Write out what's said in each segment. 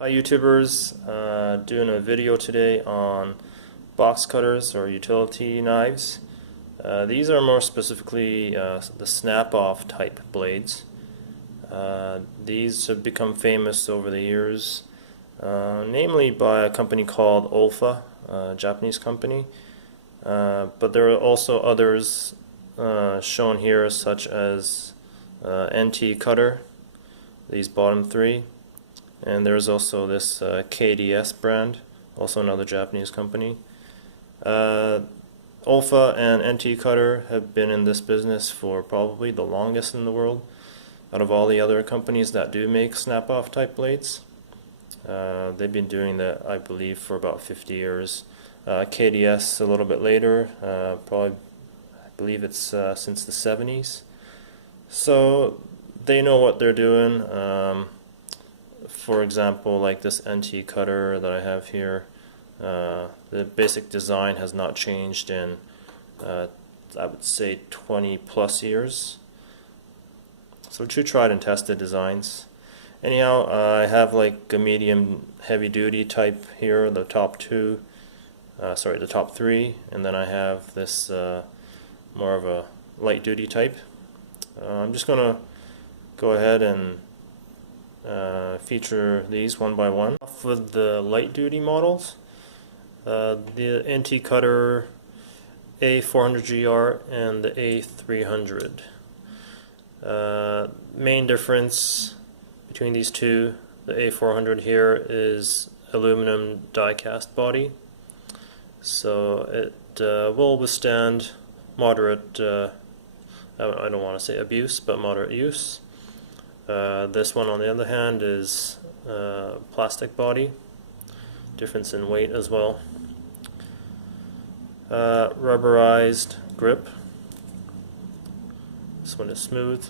Hi YouTubers, doing a video today on box cutters or utility knives. These are more specifically the snap-off type blades. These have become famous over the years, namely by a company called Olfa, a Japanese company. But there are also others shown here, such as NT Cutter, these bottom three. And there's also this KDS brand, also another Japanese company. Olfa and NT Cutter have been in this business for probably the longest in the world out of all the other companies that do make snap-off type blades. They've been doing that, I believe, for about 50 years. KDS a little bit later, probably, I believe it's since the 70s. So they know what they're doing. For example, like this NT cutter that I have here, the basic design has not changed in, I would say, 20 plus years. So two tried and tested designs. Anyhow, I have like a medium heavy duty type here, the top two, the top three, and then I have this more of a light duty type. I'm just going to go ahead and feature these one by one. Off with the light duty models, the NT Cutter A400GR and the A300. Main difference between these two, the A400 here is aluminum die-cast body, so it will withstand moderate, I don't want to say abuse, but moderate use. This one, on the other hand, is plastic body, difference in weight as well. Rubberized grip. This one is smooth.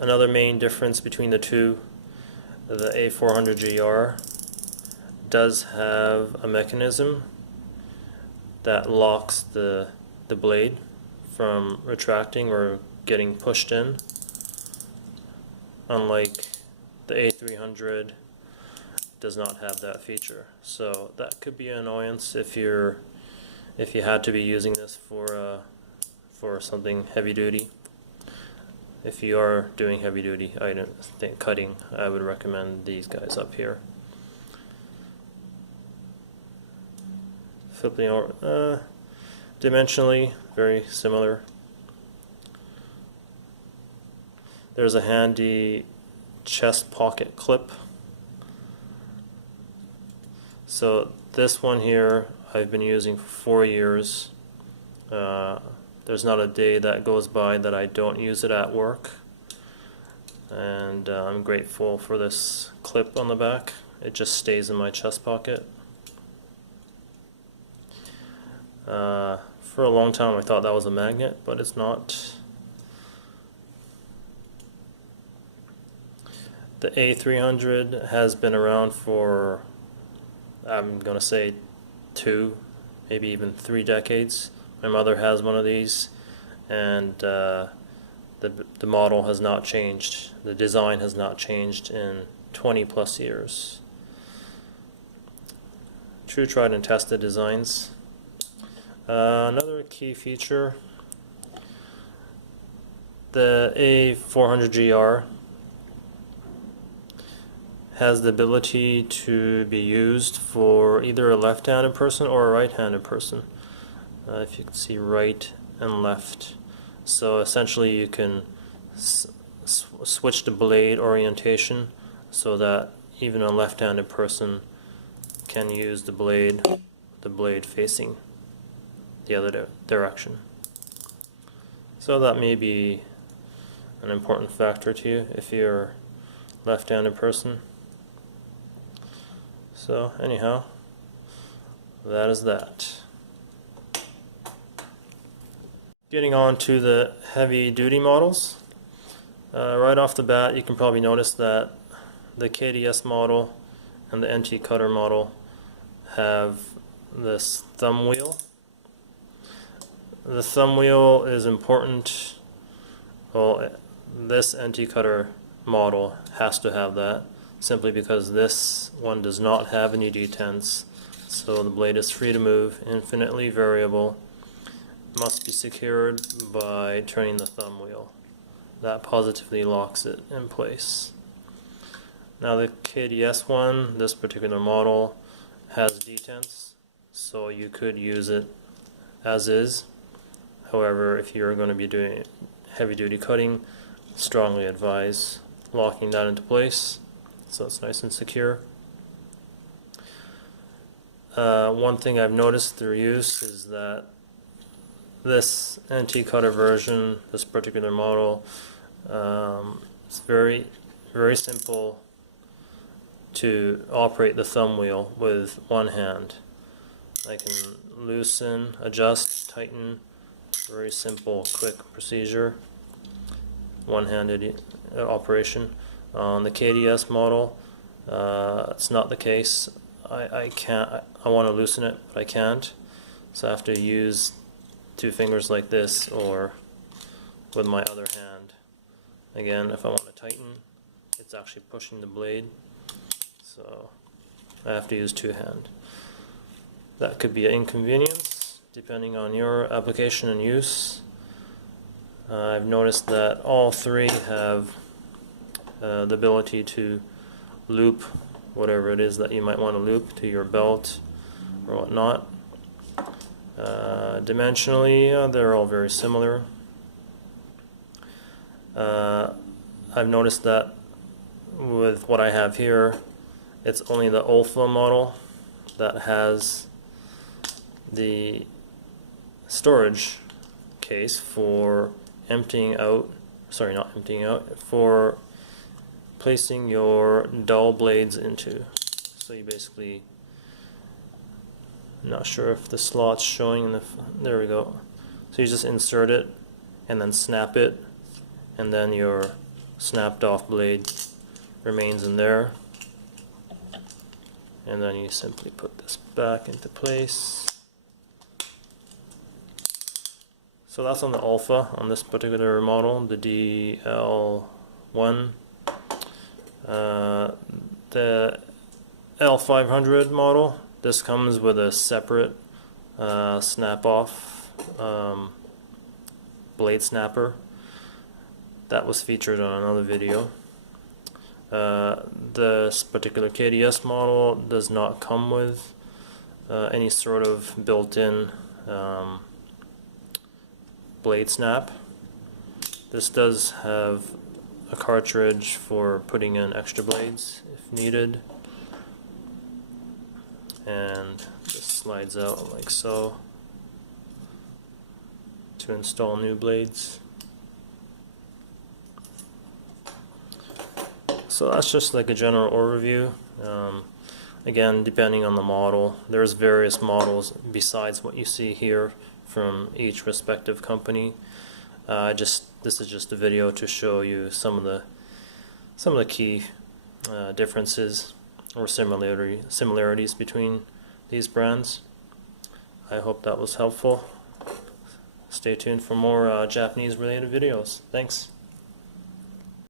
Another main difference between the two, the A400GR does have a mechanism that locks the blade from retracting or getting pushed in, unlike the A300 does not have that feature. So that could be an annoyance if you had to be using this for something heavy duty. If you are doing heavy duty cutting, I would recommend these guys up here. Flipping over, dimensionally very similar. There's a handy chest pocket clip. So this one here I've been using for 4 years. There's not a day that goes by that I don't use it at work, and I'm grateful for this clip on the back. It just stays in my chest pocket. For a long time I thought that was a magnet, but it's not. The A300 has been around for, I'm going to say, 2, maybe even 3 decades. My mother has one of these, and the model has not changed. The design has not changed in 20 plus years. True tried and tested designs. Another key feature, the A400GR has the ability to be used for either a left-handed person or a right-handed person. If you can see right and left. So essentially you can switch the blade orientation so that even a left-handed person can use the blade facing the other direction. So that may be an important factor to you if you're a left-handed person. So anyhow, that is that. Getting on to the heavy duty models. Right off the bat, you can probably notice that the KDS model and the NT Cutter model have this thumb wheel. The thumb wheel is important. Well, this NT Cutter model has to have that, simply because this one does not have any detents. So the blade is free to move, infinitely variable, must be secured by turning the thumb wheel. That positively locks it in place. Now the KDS one, this particular model, has detents, so you could use it as is. However, if you're going to be doing heavy duty cutting, strongly advise locking that into place so it's nice and secure. One thing I've noticed through use is that this NT cutter version, this particular model, it's very simple to operate the thumb wheel with one hand. I can loosen, adjust, tighten, very simple, quick procedure, one-handed operation. On the KDS model, it's not the case. I want to loosen it, but I can't, so I have to use two fingers like this or with my other hand. Again, if I want to tighten, it's actually pushing the blade, so I have to use two hands. That could be an inconvenience depending on your application and use. I've noticed that all three have the ability to loop whatever it is that you might want to loop to your belt or whatnot. Dimensionally, they're all very similar. I've noticed that with what I have here, it's only the Olfa model that has the storage case for for placing your dull blades into. So you basically, I'm not sure if the slot's showing in the, there we go. So you just insert it and then snap it, and then your snapped off blade remains in there, and then you simply put this back into place. So that's on the Olfa, on this particular model, the DL1. The L500 model, this comes with a separate snap-off blade snapper. That was featured on another video. This particular KDS model does not come with any sort of built-in blade snap. This does have a cartridge for putting in extra blades if needed, and this slides out like so to install new blades. So that's just like a general overview. Again, depending on the model, there's various models besides what you see here from each respective company. This is just a video to show you some of the key differences or similarities between these brands. I hope that was helpful. Stay tuned for more Japanese related videos. Thanks.